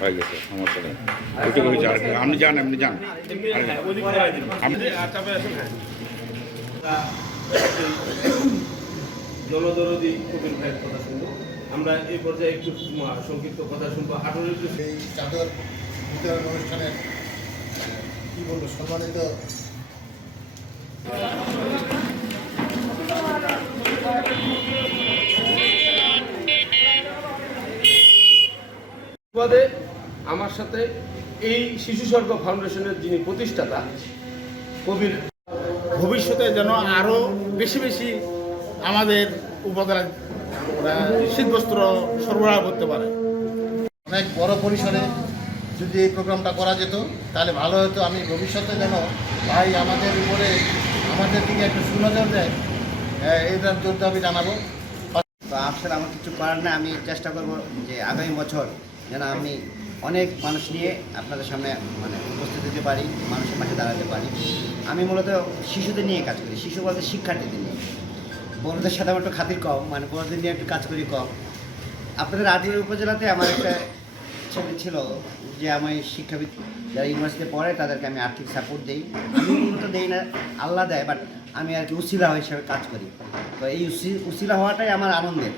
হয়ে গেছে, সমস্যা নেই। ওইটুকু হয়েছে, আপনি যান, আপনি যান। জনদরদি কবির ভাইয়ের কথা শুনবো। আমরা এই পর্যায়ে একটু সংক্ষিপ্ত কথা শুনবো। এই চাদর বিতরণ অনুষ্ঠানে কি বলবো, সম্মানিত আমার সাথে এই শিশু স্বর্গ ফাউন্ডেশনের যিনি প্রতিষ্ঠাতা কবির, ভবিষ্যতে যেন আরও বেশি বেশি আমাদের উপাদান শীতবস্ত্র সরবরাহ করতে পারে। অনেক বড় পরিসরে যদি এই প্রোগ্রামটা করা যেত তাহলে ভালো হতো। আমি ভবিষ্যতে যেন ভাই আমাদের উপরে, আমাদের দিকে একটু সুনজর দেয়, এইটার জন্য আমি জানাবো। তো আসলে আমার কিছু করার না, আমি চেষ্টা করব যে আগামী বছর যেন আমি অনেক মানুষ নিয়ে আপনাদের সামনে উপস্থিত হতে পারি, মানুষের পাশে দাঁড়াতে পারি। আমি মূলত শিশুদের নিয়ে কাজ করি, শিশু বলতে শিক্ষার্থীদের নিয়ে। বড়দের সাথে আমার একটু খাতির কম, বড়দের নিয়ে একটু কাজ করি কম। আপনাদের রাজবাড়ী উপজেলাতে আমার একটা ছেলে ছিল যে আমি শিক্ষাবিদ যারা ইউনিভার্সিটিতে পড়ে তাদেরকে আমি আর্থিক সাপোর্ট দিই। আমি মূলত দেই না, আল্লাহ দেয়, বাট আমি আর কি উসিলা হিসেবে কাজ করি। তো এই উসিলা হওয়াটাই আমার আনন্দের।